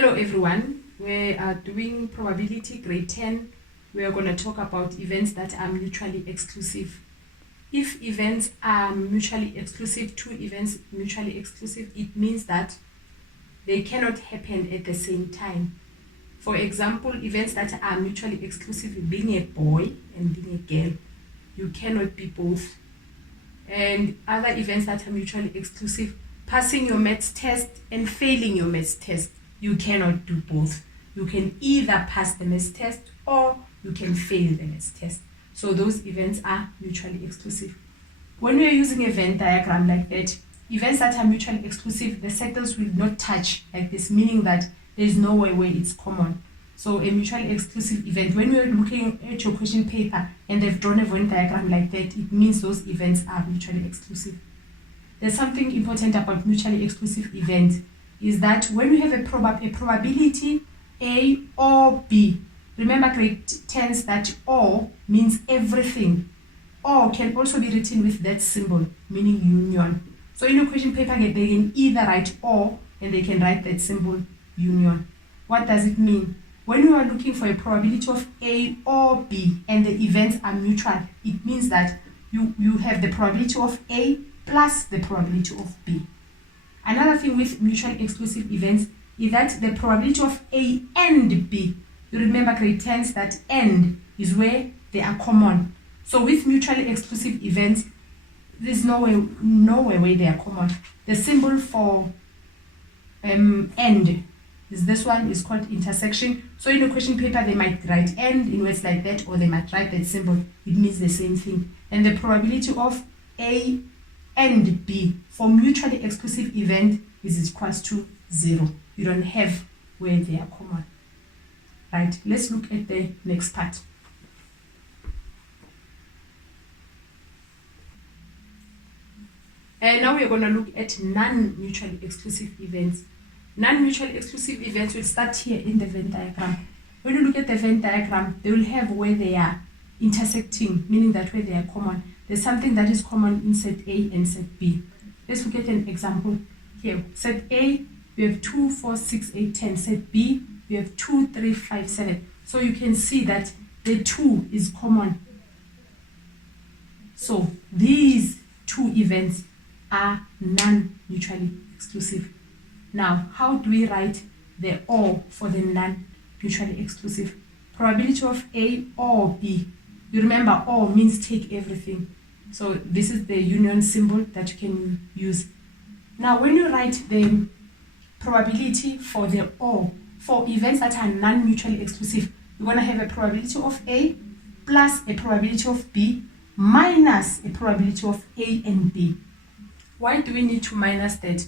Hello everyone, we are doing probability grade 10. We are going to talk about events that are mutually exclusive. If events are mutually exclusive, two events mutually exclusive, it means that they cannot happen at the same time. For example, events that are mutually exclusive, being a boy and being a girl, you cannot be both. And other events that are mutually exclusive, passing your maths test and failing your maths test, you cannot do both. You can either pass the maths test or you can fail the maths test. So those events are mutually exclusive. When we are using a Venn diagram like that, events that are mutually exclusive, the circles will not touch like this, meaning that there is no way where it's common. So a mutually exclusive event, when we're looking at your question paper and they've drawn a Venn diagram like that, it means those events are mutually exclusive. There's something important about mutually exclusive events, is that when you have a probability A or B, remember grade 10s that or means everything. Or can also be written with that symbol, meaning union. So in your question paper, they can either write or and they can write that symbol union. What does it mean? When you are looking for a probability of A or B and the events are mutual, it means that you have the probability of A plus the probability of B. Another thing with mutually exclusive events is that the probability of A and B, you remember grade 10s that and is where they are common. So with mutually exclusive events, there's nowhere where they are common. The symbol for and is this one, is called intersection. So in the question paper, they might write and in words like that, or they might write that symbol. It means the same thing. And the probability of A and B for mutually exclusive event is equals to 0. You don't have where they are common. Right, let's look at the next part. And now we're going to look at non-mutually exclusive events. Non-mutually exclusive events will start here in the Venn diagram. When you look at the Venn diagram, they will have where they are intersecting, meaning that where they are common. There's something that is common in set A and set B. Let's look at an example here. Set A, we have 2, 4, 6, 8, 10. Set B, we have 2, 3, 5, 7. So you can see that the 2 is common. So these two events are non-mutually exclusive. Now, how do we write the or for the non-mutually exclusive? Probability of A or B. You remember or means take everything. So this is the union symbol that you can use. Now, when you write the probability for the or, for events that are non-mutually exclusive, you're going to have a probability of A plus a probability of B minus a probability of A and B. Why do we need to minus that?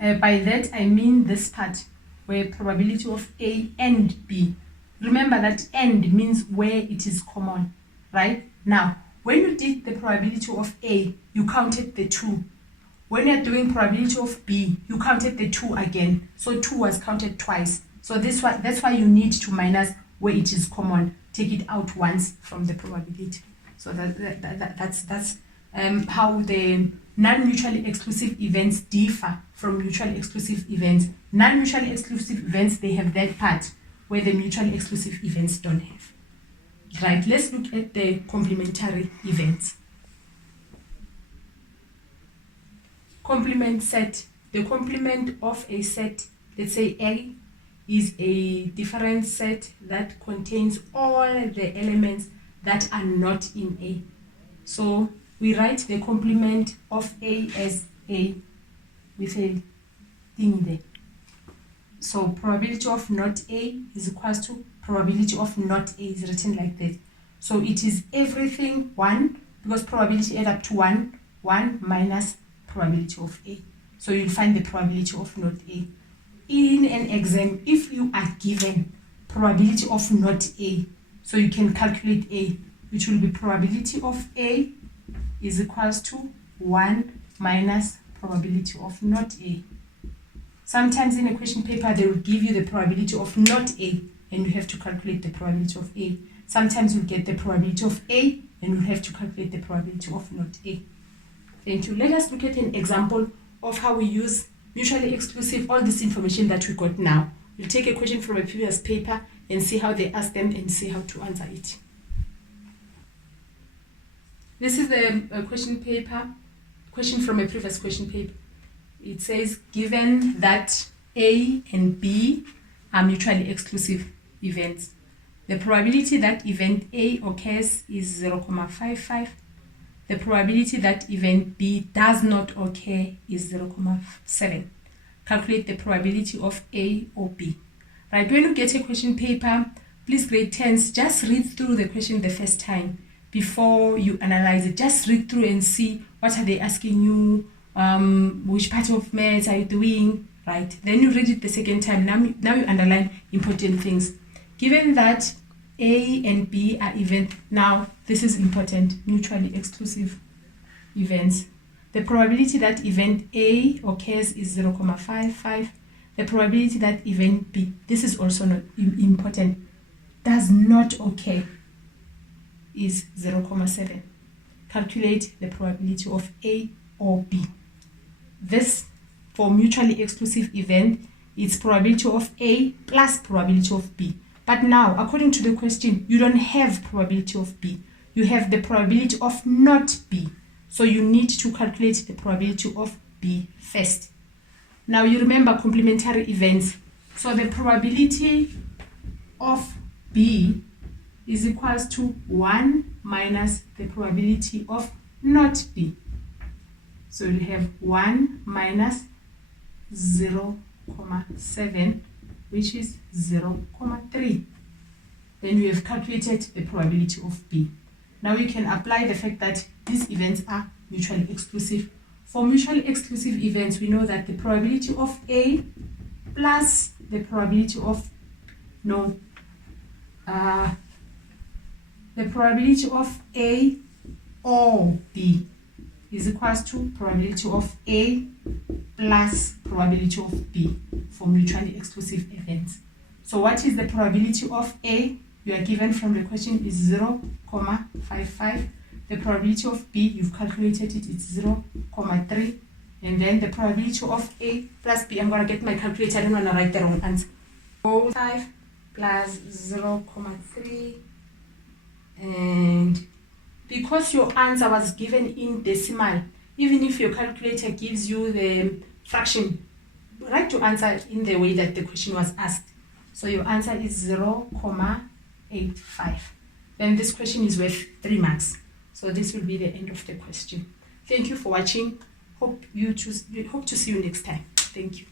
By that, I mean this part, where probability of A and B. Remember that and means where it is common, right? Now, when you did the probability of A, you counted the 2. When you're doing probability of B, you counted the 2 again. So 2 was counted twice. So that's why you need to minus where it is common. Take it out once from the probability. So that's how the non-mutually exclusive events differ from mutually exclusive events. Non-mutually exclusive events, they have that part where the mutually exclusive events don't have. Right, let's look at the complementary events. Complement set. The complement of a set, let's say A, is a different set that contains all the elements that are not in A. So we write the complement of A as A with a thing there. So probability of not A is equals to probability of not A is written like that. So it is everything 1, because probability add up to 1 minus probability of A. So you'll find the probability of not A. In an exam, if you are given probability of not A, so you can calculate A, which will be probability of A is equals to 1 minus probability of not A. Sometimes in a question paper, they will give you the probability of not A, and you have to calculate the probability of A. Sometimes you'll get the probability of A, and you have to calculate the probability of not A. Thank you. Let us look at an example of how we use mutually exclusive, all this information that we got now. You'll take a question from a previous paper and see how they ask them and see how to answer it. This is the question from a previous question paper. It says, given that A and B are mutually exclusive events, the probability that event A occurs is 0.55. The probability that event B does not occur is 0.7. Calculate the probability of A or B. Right, when you get a question paper, please grade 10s, just read through the question the first time before you analyze it. Just read through and see what are they asking you, which part of maths are you doing, right? Then you read it the second time. Now you underline important things. Given that A and B are events, now this is important, mutually exclusive events. The probability that event A occurs is 0.55. The probability that event B, this is also not important, does not occur is 0.7. Calculate the probability of A or B. This, for mutually exclusive event, is probability of A plus probability of B. But now, according to the question, you don't have probability of B. You have the probability of not B. So you need to calculate the probability of B first. Now you remember complementary events. So the probability of B is equals to 1 minus the probability of not B. So you have 1 minus 0.7, which is 0.3. Then we have calculated the probability of B. Now we can apply the fact that these events are mutually exclusive. For mutually exclusive events, we know that the probability of A plus the probability of the probability of A or B is equals to probability of A plus probability of B for mutually exclusive events. So what is the probability of A? You are given from the question is 0.55. The probability of B, you've calculated it, it's 0.3. And then the probability of A plus B, I'm going to get my calculator, I don't want to write the wrong answer. 5 plus 0.3. And because your answer was given in decimal, even if your calculator gives you the fraction, write your answer in the way that the question was asked. So your answer is 0.85. Then this question is worth 3 marks. So this will be the end of the question. Thank you for watching. Hope to see you next time. Thank you.